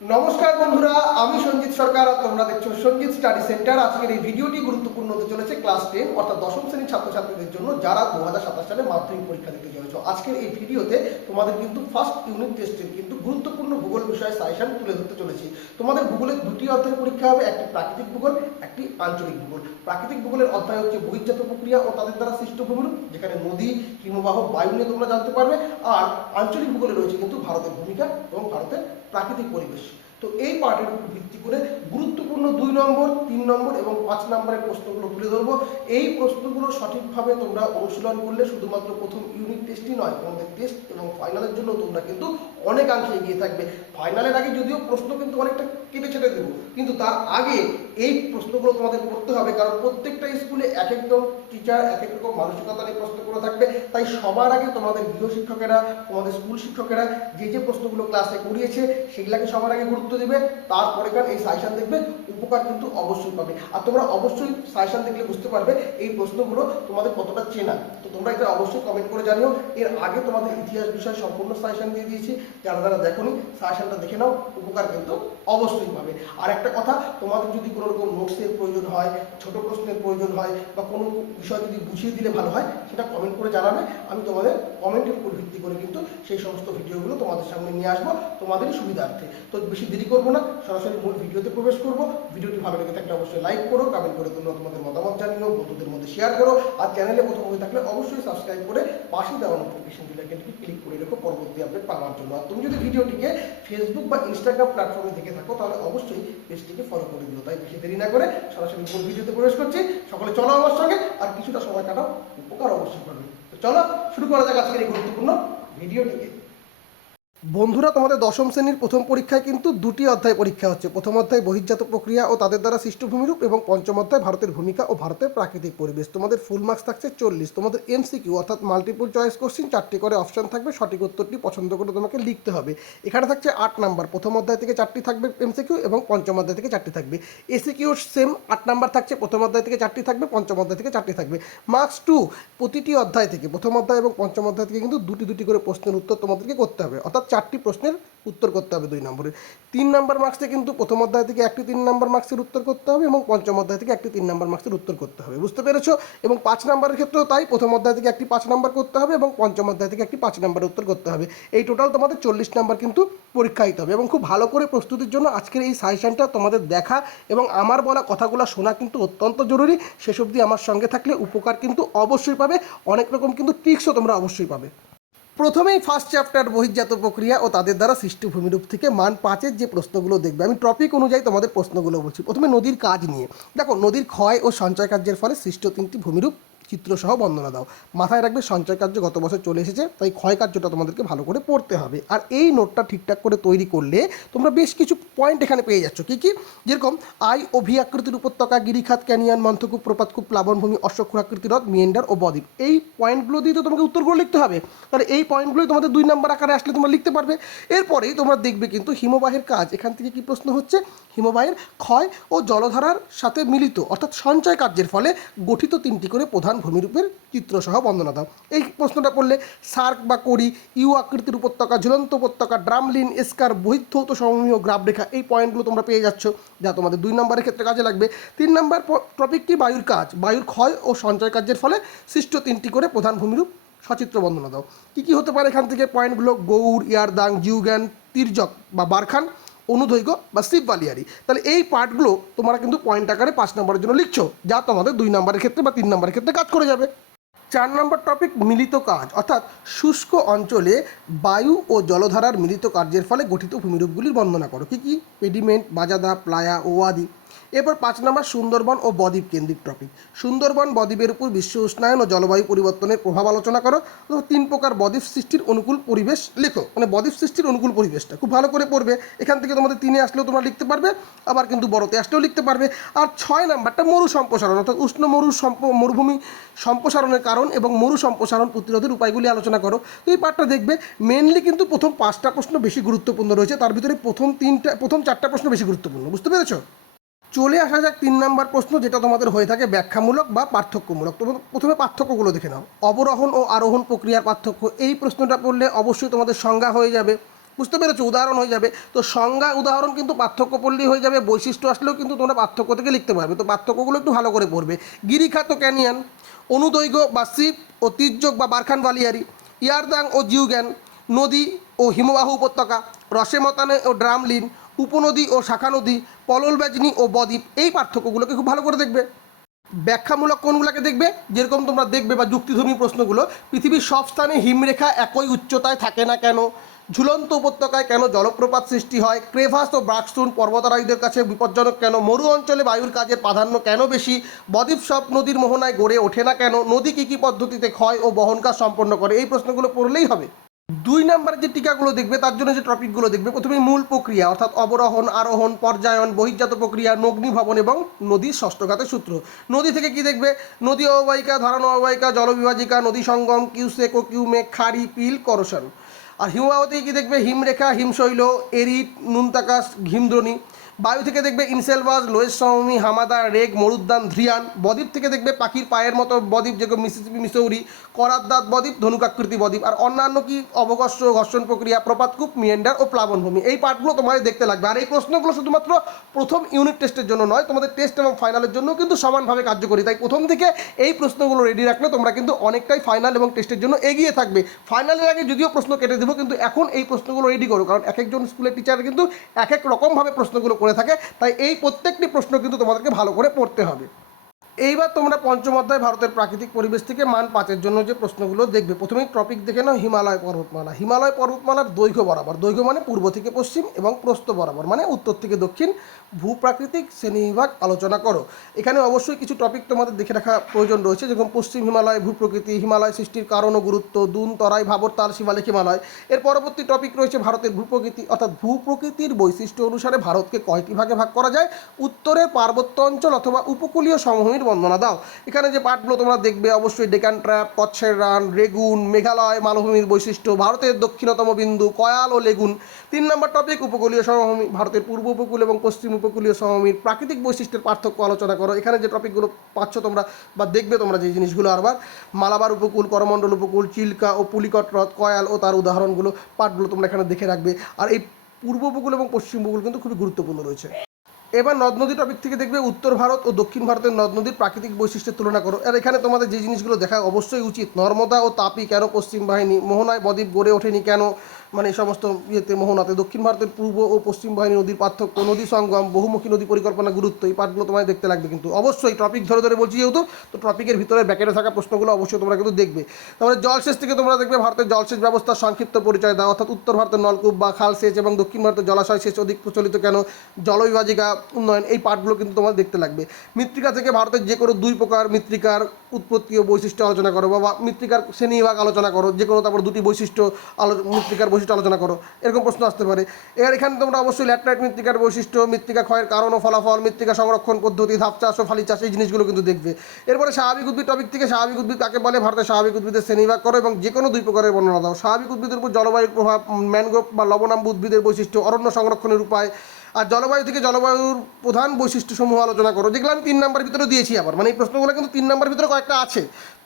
নমস্কার বন্ধুরা, আমি সঞ্জিত সরকার আর তোমরা দেখছো সঞ্জিত স্টাডি সেন্টার। আজকের এই ভিডিওটি গুরুত্বপূর্ণ হতে চলেছে ক্লাস 10 অর্থাৎ দশম শ্রেণীর ছাত্রছাত্রীদের জন্য যারা 2027 সালে মাধ্যমিক পরীক্ষা দিতে চলেছো। আজকের এই ভিডিওতে তোমাদের কিন্তু ফার্স্ট ইউনিট টেস্টের কিন্তু গুরুত্বপূর্ণ ভূগোল বিষয়ে সাজেশন তুলে ধরতে চলেছি। তোমাদের ভূগোলের দুটি অধ্যায় পরীক্ষা হবে, একটি প্রাকৃতিক ভূগোল, একটি আঞ্চলিক ভূগোল। প্রাকৃতিক ভূগোলের অধ্যায় হচ্ছে বহির্জাত প্রক্রিয়া ও তাদের দ্বারা সৃষ্ট ভূমিরূপ, যেখানে নদী, হিমবাহ, বায়ু নিয়ে তোমরা জানতে পারবে। আর আঞ্চলিক ভূগোলে রয়েছে কিন্তু ভারতের ভূমিকা এবং ভারতের প্রাকৃতিক পরিবেশ। তো এই পার্টের উপর ভিত্তি করে গুরুত্বপূর্ণ 2 নম্বর, 3 নম্বর এবং 5 নম্বরের প্রশ্নগুলো তুলে ধরবো। এই প্রশ্নগুলো সঠিকভাবে তোমরা অনুশীলন করলে শুধুমাত্র প্রথম ইউনিট টেস্টই নয়, তোমাদের টেস্ট এবং ফাইনালের জন্য তোমরা কিন্তু অনেকাংশে এগিয়ে থাকবে। ফাইনালের আগে যদিও প্রশ্ন কিন্তু অনেকটা কেটে ছেটে দেবো, কিন্তু তার আগে এই প্রশ্নগুলো তোমাদের করতে হবে, কারণ প্রত্যেকটা স্কুলে এক একজন টিচার এক এক রকম মানসিকতা নিয়ে প্রশ্ন করে থাকবে। তাই সবার আগে তোমাদের গৃহ শিক্ষকেরা, তোমাদের স্কুল শিক্ষকেরা যে প্রশ্নগুলো ক্লাসে করিয়েছে সেগুলোকে সবার আগে গুরুত্ব দেবে। তারপরেকার এই সাজেশন দেখবে, উপকার কিন্তু অবশ্যই পাবে। আর তোমরা অবশ্যই সাজেশন দেখলে বুঝতে পারবে এই প্রশ্নগুলো তোমাদের কতটা চেনা। তো তোমরা এটা অবশ্যই কমেন্ট করে জানিও। এর আগে তোমাদের ইতিহাস বিষয়ে সম্পূর্ণ সাজেশন দিয়ে দিয়েছি, যারা যারা দেখোনি সাজেশনটা দেখে নাও, উপকার কিন্তু অবশ্যই পাবে। আর একটা কথা, তোমাদের যদি কোনো রকম নোটসের প্রয়োজন হয়, ছোট প্রশ্নের প্রয়োজন হয়, বা কোনো বিষয় যদি বুঝিয়ে দিলে ভালো হয়, সেটা কমেন্ট করে জানাবে। আমি তোমাদের কমেন্টের উপর ভিত্তি করে কিন্তু সেই সমস্ত ভিডিওগুলো তোমাদের সামনে নিয়ে আসবো তোমাদেরই সুবিধার্থে। তো বেশি দেরি করবো না, সরাসরি মূল ভিডিওতে প্রবেশ করবো। ভিডিওটি ভালো লেগে থাকলে অবশ্যই লাইক করো, কমেন্ট করে তোমরা তোমাদের মতামত জানিও, বন্ধুদের মধ্যে শেয়ার করো। আর চ্যানেলে প্রথম হয়ে থাকলে অবশ্যই সাবস্ক্রাইব করে পাশে দেওয়া নোটিফিকেশন বেলআইকনটি ক্লিক করে রেখো পরবর্তী আপডেট পাওয়ার জন্য। আর তুমি যদি ভিডিওটিকে ফেসবুক বা ইনস্টাগ্রাম প্ল্যাটফর্মে দেখে থাকো, তাহলে অবশ্যই পেজটিকে ফলো করে দিও। তাই বেশি দেরি না করে সরাসরি মূল ভিডিওতে প্রবেশ করছি। সকলে চলো আমার সঙ্গে, আর কিছুটা সময় কাটাও, উপকার অবশ্যই করবে। তো চলো শুরু করা যাক আজকের এই গুরুত্বপূর্ণ ভিডিওটিকে। বন্ধুরা, তোমাদের দশম শ্রেণীর প্রথম পরীক্ষায় কিন্তু দুটি অধ্যায় পরীক্ষা হচ্ছে। প্রথম অধ্যায় বহির্জাত প্রক্রিয়া ও তাদের দ্বারা সৃষ্ট ভূমিরূপ, এবং পঞ্চম অধ্যায় ভারতের ভূমিকা ও ভারতের প্রাকৃতিক পরিবেশ। তোমাদের ফুল মার্কস থাকছে 40। তোমাদের এমসিকিউ অর্থাৎ মাল্টিপল চয়েস কোশ্চিন 4টি করে অপশন থাকবে, সঠিক উত্তরটি পছন্দ করে তোমাকে লিখতে হবে। এখানে থাকছে 8 নাম্বার, প্রথম অধ্যায় থেকে 4টি থাকবে এমসিকিউ এবং পঞ্চম অধ্যায় থেকে 4টি থাকবে। এসিকিউ সেম 8 নাম্বার থাকছে, প্রথম অধ্যায় থেকে 4টি থাকবে, পঞ্চম অধ্যায় থেকে 4টি থাকবে। মার্কস 2 প্রতিটি অধ্যায় থেকে, প্রথম অধ্যায় এবং পঞ্চম অধ্যায় থেকে কিন্তু দুটি দুটি করে প্রশ্নের উত্তর তোমাদেরকে করতে হবে, অর্থাৎ 4টি প্রশ্নের উত্তর করতে হবে 2 নম্বরের। 3 নাম্বার মার্কসে কিন্তু প্রথম অধ্যায় থেকে একটি 3 নাম্বার মার্কসের উত্তর করতে হবে এবং পঞ্চম অধ্যায় থেকে একটি 3 নাম্বার মার্কসের উত্তর করতে হবে, বুঝতে পেরেছো? এবং 5 নাম্বারের ক্ষেত্রেও তাই, প্রথম অধ্যায় থেকে একটি 5 নাম্বার করতে হবে এবং পঞ্চম অধ্যায় থেকে একটি 5 নাম্বার উত্তর করতে হবে। এই টোটাল তোমাদের 40 নাম্বার কিন্তু পরীক্ষা দিতে হবে। এবং খুব ভালো করে প্রস্তুতির জন্য আজকের এই সাজেশনটা তোমাদের দেখা এবং আমার বলা কথাগুলো শোনা কিন্তু অত্যন্ত জরুরি। শেষ অবধি আমার সঙ্গে থাকলে উপকার কিন্তু অবশ্যই পাবে, অনেক রকম কিন্তু ট্রিক্সও তোমরা অবশ্যই পাবে। প্রথমেই ফার্স্ট চ্যাপ্টার বহির্জাত প্রক্রিয়া ও তাদের দ্বারা সৃষ্ট ভূমিরূপ থেকে মান 5-এর যে প্রশ্নগুলো দেখবে, আমি টপিক অনুযায়ী তোমাদের প্রশ্নগুলো বলছি। প্রথমে নদীর কাজ নিয়ে দেখো, নদীর ক্ষয় ও সঞ্চয় কার্যের ফলে সৃষ্ট 3টি ভূমিরূপ চিত্রসহ বর্ণনা দাও। মাথায় রাখবে সঞ্চয় কার্য গত বছর চলে এসেছে, তাই ক্ষয় কার্যটা তোমাদেরকে ভালো করে পড়তে হবে। আর এই নোটটা ঠিকঠাক করে তৈরি করলে তোমরা বেশ কিছু পয়েন্ট এখানে পেয়ে যাচ্ছ। কী কী? যেরকম আই ও ভি আকৃতির উপত্যকা, গিরিখাত, ক্যানিয়ন, মন্থকূপ, প্রপাতকূপ, প্লাবনভূমি, অশ্বক্ষুরাকৃতি হ্রদ, মিয়েন্ডার ও বদ্বীপ। এই পয়েন্টগুলো দিয়ে তো তোমাকে উত্তরগুলো লিখতে হবে। তাহলে এই পয়েন্টগুলোই তোমাদের 2 নম্বর আকারে আসলে তোমরা লিখতে পারবে। এরপরেই তোমরা দেখবে কিন্তু হিমবাহের কাজ, এখান থেকে কি প্রশ্ন হচ্ছে, হিমবাহের ক্ষয় ও জলধারার সাথে মিলিত অর্থাৎ সঞ্চয় কার্যের ফলে গঠিত 3টি করে প্রধান ভূমিরূপের চিত্রসহ বর্ণনা দাও। এই প্রশ্নটা পড়লে সার্ক বা করি, ইউ আকৃতির উপত্যকা, ঝুলন্ত উপত্যকা, ড্রামলিন, এস্কার, বহির্থৌত সমভূমি, গ্রাফরেখা, এই পয়েন্টগুলো তোমরা পেয়ে যাচ্ছ, যা তোমাদের 2 নম্বরের ক্ষেত্রে কাজে লাগবে। 3 নম্বর টপিক কি, বায়ুর কাজ, বায়ুর ক্ষয় ও সঞ্চয় কার্যের ফলে সৃষ্ট 3টি করে প্রধান ভূমিরূপ সচিত্র বর্ণনা দাও। কী কী হতে পারে এখান থেকে পয়েন্টগুলো, গৌড়, ইয়ারদাং, জিউজ্ঞান, তির্যক বা বারখান, অনুদৈর্ঘ্য বা শিব বালিয়ারি। তাহলে এই পার্টগুলো তোমরা কিন্তু পয়েন্ট আকারে 5 নম্বরের জন্য লিখছো, যা তোমাদের 2 নম্বরের ক্ষেত্রে বা 3 নম্বরের ক্ষেত্রে কাজ করে যাবে। 4 নম্বর টপিক মিলিত কাজ, অর্থাৎ শুষ্ক অঞ্চলে বায়ু ও জলধারার মিলিত কার্যের ফলে গঠিত ভূমিরূপগুলির বর্ণনা করো। কী কী? পেডিমেন্ট, বাজাদা, প্লায়া ও ওয়াদি। এরপর 5 নম্বর সুন্দরবন ও বদ্বীপ কেন্দ্রিক টপিক। সুন্দরবন বদ্বীপের উপর বিশ্ব উষ্ণায়ন ও জলবায়ু পরিবর্তনের প্রভাব আলোচনা করো। 3 প্রকার বদ্বীপ সৃষ্টির অনুকূল পরিবেশ লেখো, মানে বদ্বীপ সৃষ্টির অনুকূল পরিবেশটা খুব ভালো করে পড়বে। এখান থেকে তোমাদের 3-এ আসলেও তোমরা লিখতে পারবে, আবার কিন্তু বড়তে আসলেও লিখতে পারবে। আর 6 নম্বরটা মরু সম্প্রসারণ, অর্থাৎ উষ্ণ মরুভূমি সম্প্রসারণের কারণ এবং মরু সম্প্রসারণ প্রতিরোধের উপায়গুলি আলোচনা করো। তো এই পার্টটা দেখবে মেনলি কিন্তু প্রথম 5টা প্রশ্ন বেশি গুরুত্বপূর্ণ রয়েছে, তার ভিতরে প্রথম 4টা প্রশ্ন বেশি গুরুত্বপূর্ণ, বুঝতে পেরেছো? চলে আসা যাক 3 নম্বর প্রশ্ন, যেটা তোমাদের হয়ে থাকে ব্যাখ্যামূলক বা পার্থক্যমূলক। তো প্রথমে পার্থক্যগুলো দেখে নাও। অবরোহণ ও আরোহণ প্রক্রিয়ার পার্থক্য, এই প্রশ্নটা পড়লে অবশ্যই তোমাদের সংজ্ঞা হয়ে যাবে। বুঝতে পেরেছো? উদাহরণ হয়ে যাবে। তো সংজ্ঞা উদাহরণ কিন্তু পার্থক্য পড়লেই হয়ে যাবে, বৈশিষ্ট্য আসলেও কিন্তু তোমরা পার্থক্য থেকে লিখতে পারবে। তো পার্থক্যগুলো একটু ভালো করে পড়বে। গিরিখাত ও ক্যানিয়ন, অনুদৈর্ঘ্য বা সিপ ও তির্যক বা বারখান বালিয়ারি, ইয়ারদাং ও জিউগ্যান, নদী ও হিমবাহ উপত্যকা, রসেমতানে ও ড্রামলিন, উপনদী ও শাখা নদী, পলল ব্যাজনী ও বদ্বীপ। এই পার্থক্যগুলোকে খুব ভালো করে দেখবে। ব্যাখ্যামূলক কোনগুলোকে দেখবে, যেরকম তোমরা দেখবে বা যুক্তিধর্মী প্রশ্নগুলো, পৃথিবীর সব স্থানে হিমরেখা একই উচ্চতায় থাকে না কেন, ঝুলন্ত উপত্যকায় কেন জলপ্রপাত সৃষ্টি হয়, ক্রেভাস ও ব্রাকস্টোন পর্বতারোহীদের কাছে বিপজ্জনক কেন, মরু অঞ্চলে বায়ুর কাজের প্রাধান্য কেন বেশি, বদ্বীপ সব নদীর মোহনায় গড়ে ওঠে না কেন, নদী কী কী পদ্ধতিতে ক্ষয় ও বহন কাজ সম্পন্ন করে। এই প্রশ্নগুলো পড়লেই হবে। 2 নম্বরের যে টিকাগুলো দেখবে তার জন্য যে টপিকগুলো দেখবে, প্রথমে মূল প্রক্রিয়া অর্থাৎ অবরোহণ, আরোহণ, পর্যায়ন, বহির্জাত প্রক্রিয়া, নগ্নীভবন এবং নদীর ষষ্ঠঘাতের সূত্র। নদী থেকে কি দেখবে? নদী অববাহিকা, ধারণ অববাহিকা, জলবিভাজিকা, নদী সঙ্গম, কিউসেক ও কিউমেক, খাড়ি, পিল, করশন। আর হিমবাহ থেকে কি দেখবে? হিমরেখা, হিমশৈল, এরিট, নুনতাকাশ, হিমদ্রোণী। বায়ু থেকে দেখবে ইনসেলভাস, লোয়েস সমভূমি, হামাদা, রেগ, মরুদ্যান, ধ্রিয়ান। বদ্বীপ থেকে দেখবে পাখির পায়ের মতো বদ্বীপ, যেগুলো মিসিসিপি, মিসৌরি, করাতদাত বদ্বীপ, ধনুকাকৃতি বদ্বীপ। আর অন্যান্য কি? অবকর্ষ, ঘর্ষণ প্রক্রিয়া, প্রপাতকূপ, মিয়েন্ডার ও প্লাবনভূমি। এই পার্টগুলো তোমাদের দেখতে লাগবে। আর এই প্রশ্নগুলো শুধুমাত্র প্রথম ইউনিট টেস্টের জন্য নয়, তোমাদের টেস্ট এবং ফাইনালের জন্য কিন্তু সমানভাবে কার্যকরী। তাই প্রথম থেকে এই প্রশ্নগুলো রেডি রাখলে তোমরা কিন্তু অনেকটাই ফাইনাল এবং টেস্টের জন্য এগিয়ে থাকবে। ফাইনালের আগে যদিও প্রশ্ন কেটে দেবো, কিন্তু এখন এই প্রশ্নগুলো রেডি করো, কারণ এক একজন স্কুলের টিচার কিন্তু এক এক রকমভাবে প্রশ্নগুলো করে থাকে। তাই এই প্রত্যেকটি প্রশ্ন কিন্তু তোমাদেরকে ভালো করে পড়তে হবে। এইবার তোমরা পঞ্চম অধ্যায় ভারতের প্রাকৃতিক পরিবেশ থেকে মান 5-এর জন্য যে প্রশ্নগুলো দেখবে, প্রথমেই টপিক দেখে নাও হিমালয় পর্বতমালা। হিমালয় পর্বতমালার দৈর্ঘ্য বরাবর, দৈর্ঘ্য মানে পূর্ব থেকে পশ্চিম, এবং প্রস্থ বরাবর মানে উত্তর থেকে দক্ষিণ, ভূপ্রাকৃতিক শ্রেণীবিভাগ আলোচনা করো। এখানে অবশ্যই কিছু টপিক তোমাদের দেখে রাখা প্রয়োজন রয়েছে, যেরকম পশ্চিম হিমালয়, ভূপ্রকৃতি, হিমালয় সৃষ্টির কারণ ও গুরুত্ব, দুন, তরাই, ভাবর, তাল, শিবালিক হিমালয়। এর পরবর্তী টপিক রয়েছে ভারতের ভূপ্রকৃতি, অর্থাৎ ভূপ্রকৃতির বৈশিষ্ট্য অনুসারে ভারতকে কয়টি ভাগে ভাগ করা যায়, উত্তরের পার্বত্য অঞ্চল অথবা উপকূলীয় সমভূমির বর্ণনা দাও। এখানে যে পার্টগুলো তোমরা দেখবে অবশ্যই ডেকান ট্র্যাপ, কচ্ছের রান, রেগুন, মেঘালয় মালভূমির বৈশিষ্ট্য, ভারতের দক্ষিণতম বিন্দু, কয়াল ও লেগুন। 3 নম্বর টপিক উপকূলীয় সমভূমি, ভারতের পূর্ব উপকূল এবং পশ্চিম উপকূলীয় সমভূমির প্রাকৃতিক বৈশিষ্ট্যের পার্থক্য আলোচনা করো। এখানে যে টপিকগুলো পাচ্ছ তোমরা বা দেখবে তোমরা যে জিনিসগুলো, আরবার মালাবার উপকূল, করমণ্ডল উপকূল, চিল্কা ও পুলিকট হ্রদ, কয়াল ও তার উদাহরণগুলো, পার্টগুলো তোমরা এখানে দেখে রাখবে। আর এই পূর্ব উপকূল এবং পশ্চিম উপকূল কিন্তু খুবই গুরুত্বপূর্ণ রয়েছে। এবার নদ নদী টপিক থেকে দেখবে উত্তর ভারত ও দক্ষিণ ভারতের নদ নদীর প্রাকৃতিক বৈশিষ্ট্যের তুলনা করো। আর এখানে তোমাদের যে জিনিসগুলো দেখা অবশ্যই উচিত, নর্মদা ও তাপি কেন পশ্চিম বাহিনী, মোহনায় বদ্বীপ গড়ে ওঠেনি কেন, মানে এই সমস্ত ইয়েতে মোহনাতে, দক্ষিণ ভারতের পূর্ব ও পশ্চিম বাহিনী নদীর পার্থক্য, নদী সঙ্গম, বহুমুখী নদী পরিকল্পনা গুরুত্ব। এই পার্টগুলো তোমায় দেখতে লাগবে কিন্তু অবশ্যই, টপিক ধরে ধরে বলছি যেহেতু, তো টপিকের ভিতরে ব্যাকেটে থাকা প্রশ্নগুলো অবশ্যই তোমরা কিন্তু দেখবে। তারপরে জলসেচ থেকে তোমরা দেখবে ভারতের জলসেচ ব্যবস্থার সংক্ষিপ্ত পরিচয় দাও, অর্থাৎ উত্তর ভারতের নলকূপ বা খাল সেচ এবং দক্ষিণ ভারতের জলাশয় সেচ অধিক প্রচলিত কেন, জলবিভাজিকা উন্নয়ন। এই পার্টগুলো কিন্তু তোমার দেখতে লাগবে। মৃত্তিকা থেকে ভারতের যে কোনো 2 প্রকার মৃত্তিকার উৎপত্তি ও বৈশিষ্ট্য আলোচনা করো, বা মৃত্তিকার শ্রেণীবিভাগ আলোচনা করো, যে কোনো তারপর 2টি বৈশিষ্ট্য মৃত্তিকার বৈশিষ্ট্য আলোচনা করো, এরকম প্রশ্ন আসতে পারে। এখানে তোমরা অবশ্যই ল্যাটেরাইট মৃত্তিকার বৈশিষ্ট্য, মৃত্তিকা ক্ষয়ের কারণ ও ফলাফল, মৃত্তিকা সংরক্ষণ পদ্ধতি, ধাপ চাষ ও ফালি চাষ, এই জিনিসগুলো কিন্তু দেখবে। এরপরে স্বাভাবিক উদ্ভিদ টপিক থেকে স্বাভাবিক উদ্ভিদ কাকে বলে, ভারতের স্বাভাবিক উদ্ভিদের শ্রেণীবিভাগ করো এবং যে কোনো 2 প্রকারের বর্ণনা দাও। স্বাভাবিক উদ্ভিদের উপর জলবায়ুর প্রভাব, ম্যানগ্রোভ বা লবণাম্ব উদ্ভিদের বৈশিষ্ট্য, অরণ্য সংরক্ষণের উপায়। আর জলবায়ু থেকে জলবায়ুর প্রধান বৈশিষ্ট্যসমূহ আলোচনা করো, যেগুলো আমি 3 নম্বর ভিতরে দিয়েছি। আবার মানে এই প্রশ্নগুলো কিন্তু 3 নম্বর ভিতরে কয়েকটা আছে,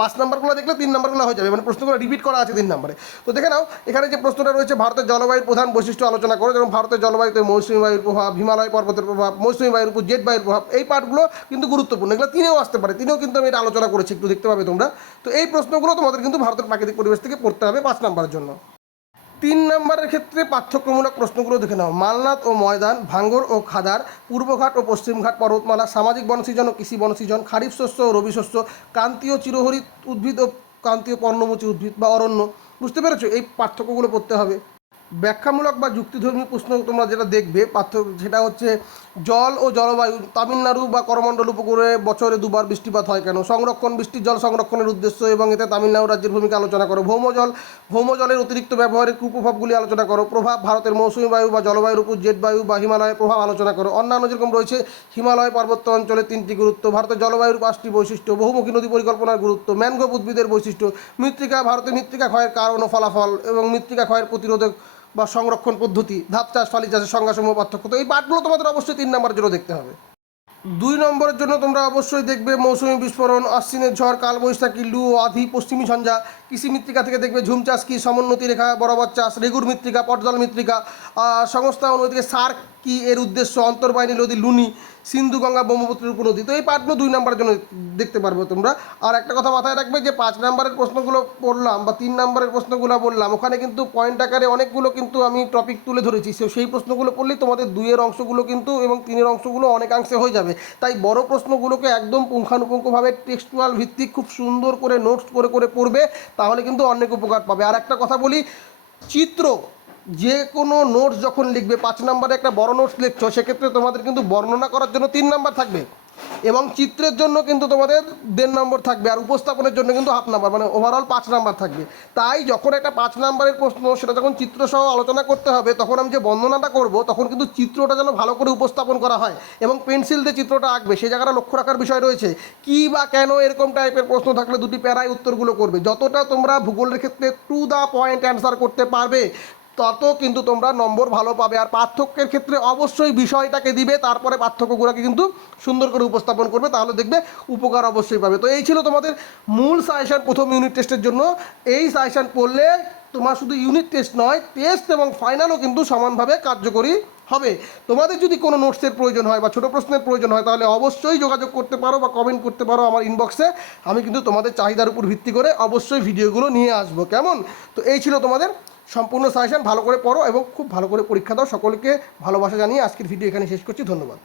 5 নম্বরগুলো দেখলে 3 নম্বরগুলো হয়ে যাবে, মানে প্রশ্নগুলো রিপিট করা আছে 3 নম্বরে। তো দেখে নাও এখানে যে প্রশ্নটা রয়েছে, ভারতের জলবায়ুর প্রধান বৈশিষ্ট্য আলোচনা করো, যেমন ভারতের জলবায়ুতে মৌসুমী বায়ুর প্রভাব, হিমালয় পর্বতের প্রভাব, মৌসুমী বায়ুর উপর জেট বায়ুর প্রভাব। এই পার্টগুলো কিন্তু গুরুত্বপূর্ণ, এগুলো 3-এও আসতে পারে, 3-এও কিন্তু আমি এটা আলোচনা করেছি, একটু দেখতে পাবে তোমরা। তো এই প্রশ্নগুলো তোমাদের কিন্তু ভারতের প্রাকৃতিক পরিবেশ থেকে পড়তে হবে 5 নম্বরের জন্য। 3 নম্বরের ক্ষেত্রে পাঠ্যক্রমূলক প্রশ্নগুলো দেখে নাও। মালনাদ ও ময়দান, ভাঙ্গর ও খাদার, পূর্বঘাট ও পশ্চিমঘাট পর্বতমালা, সামাজিক বনসৃজন ও কৃষি বনসৃজন, খারিফ শস্য ও রবি শস্য, ক্রান্তীয় চিরহরিত উদ্ভিদ ও ক্রান্তীয় পর্ণমোচী উদ্ভিদ বা অরণ্য। বুঝতে পেরেছো? এই পার্থক্যগুলো পড়তে হবে। ব্যাখ্যামূলক বা যুক্তিধর্মী প্রশ্ন তোমরা যেটা দেখবে সেটা হচ্ছে জল ও জলবায়ু, তামিলনাড়ু বা করমণ্ডল উপকূলে বছরে 2বার বৃষ্টিপাত হয় কেন, সংরক্ষণ, বৃষ্টির জল সংরক্ষণের উদ্দেশ্য এবং এতে তামিলনাড়ু রাজ্যের ভূমিকা আলোচনা করো, ভৌমজলের অতিরিক্ত ব্যবহারের কুপ্রভাবগুলি আলোচনা করো, প্রভাব ভারতের মৌসুমী বায়ু বা জলবায়ুর উপর জেট বায়ু বা হিমালয়ের প্রভাব আলোচনা করো। অন্যান্য যেরকম রয়েছে হিমালয় পার্বত্য অঞ্চলের 3টি গুরুত্ব, ভারতের জলবায়ুর 5টি বৈশিষ্ট্য, বহুমুখী নদী পরিকল্পনার গুরুত্ব, ম্যানগ্রোভ উদ্ভিদের বৈশিষ্ট্য, মৃত্তিকা, ভারতের মৃত্তিকা ক্ষয়ের কারণ ও ফলাফল এবং মৃত্তিকা ক্ষয়ের প্রতিরোধক বা সংরক্ষণ পদ্ধতি, ধাপ চাষ, ফালি চাষের সংজ্ঞাসমূহ, পার্থক্য। তো এই পাঠগুলো তোমাদের অবশ্যই 3 নম্বরের জন্য দেখতে হবে। 2 নম্বরের জন্য তোমরা অবশ্যই দেখবে মৌসুমী বিস্ফোরণ, আশ্বিনের ঝড়, কালবৈশাখী, লু, আধি, পশ্চিমী ঝঞ্ঝা, কৃষি মৃত্তিকা থেকে দেখবে ঝুম চাষ কি, সমোন্নতি রেখা বরাবর চাষ, রেগুর মৃত্তিকা, পটজল মৃত্তিকা, সংস্থা অনুযায়ী সার কি, এর উদ্দেশ্য, অন্তর্বাহিনী নদী লুনি, সিন্ধু গঙ্গা ব্রহ্মপুত্রের উপনদী। তো এই পার্টগুলো 2 নম্বরের জন্য দেখতে পারবে তোমরা। আর একটা কথা মাথায় রাখবে যে 5 নম্বরের প্রশ্নগুলো পড়লাম বা 3 নম্বরের প্রশ্নগুলো বললাম, ওখানে কিন্তু পয়েন্ট আকারে অনেকগুলো কিন্তু আমি টপিক তুলে ধরেছি। সেই প্রশ্নগুলো পড়লেই তোমাদের 2-এর অংশগুলো কিন্তু এবং 3-এর অংশগুলো অনেকাংশে হয়ে যাবে। তাই বড় প্রশ্নগুলোকে একদম পুঙ্খানুপুঙ্খভাবে টেক্সচুয়াল ভিত্তিক খুব সুন্দর করে নোটস করে করে পড়বে, তাহলে কিন্তু অনেক উপকার পাবে। আর একটা কথা বলি, চিত্র যে কোনো নোটস যখন লিখবে, 5 নম্বরে একটা বড় নোটস লিখছো, সেক্ষেত্রে তোমাদের কিন্তু বর্ণনা করার জন্য 3 নম্বর থাকবে এবং চিত্রের জন্য কিন্তু তোমাদের 1.5 নম্বর থাকবে, আর উপস্থাপনের জন্য কিন্তু 1/2 নম্বর, মানে ওভারঅল 5 নম্বর থাকবে। তাই যখন একটা 5 নম্বরের প্রশ্ন সেটা যখন চিত্রসহ আলোচনা করতে হবে, তখন আমি যে বর্ণনাটা করব তখন কিন্তু চিত্রটা যেন ভালো করে উপস্থাপন করা হয় এবং পেন্সিল দিয়ে চিত্রটা আঁকবে, সেই জায়গাটা লক্ষ্য রাখার বিষয় রয়েছে। কী বা কেন এরকম টাইপের প্রশ্ন থাকলে 2টি প্যারায় উত্তরগুলো করবে। যতটা তোমরা ভূগোলের ক্ষেত্রে টু দ্য পয়েন্ট অ্যান্সার করতে পারবে, তত কিন্তু তোমরা নম্বর ভালো পাবে। আর পার্থক্যের ক্ষেত্রে অবশ্যই বিষয়টাকে দিবে, তারপরে পার্থক্যগুলোকে কিন্তু সুন্দর করে উপস্থাপন করবে, তাহলে দেখবে উপকার অবশ্যই পাবে। তো এই ছিল তোমাদের মূল সাজেশন প্রথম ইউনিট টেস্টের জন্য। এই সাজেশন পড়লে তোমার শুধু ইউনিট টেস্ট নয়, টেস্ট এবং ফাইনালও কিন্তু সমানভাবে কার্যকরী হবে। তোমাদের যদি কোনো নোটসের প্রয়োজন হয় বা ছোটো প্রশ্নের প্রয়োজন হয়, তাহলে অবশ্যই যোগাযোগ করতে পারো বা কমেন্ট করতে পারো আমার ইনবক্সে। আমি কিন্তু তোমাদের চাহিদার উপর ভিত্তি করে অবশ্যই ভিডিওগুলো নিয়ে আসবো, কেমন? তো এই ছিল তোমাদের সম্পূর্ণ সাজেশন। ভালো করে পড়ো এবং খুব ভালো করে পরীক্ষা দাও। সকলকে ভালোবাসা জানিয়ে আজকের ভিডিও এখানে শেষ করছি। ধন্যবাদ।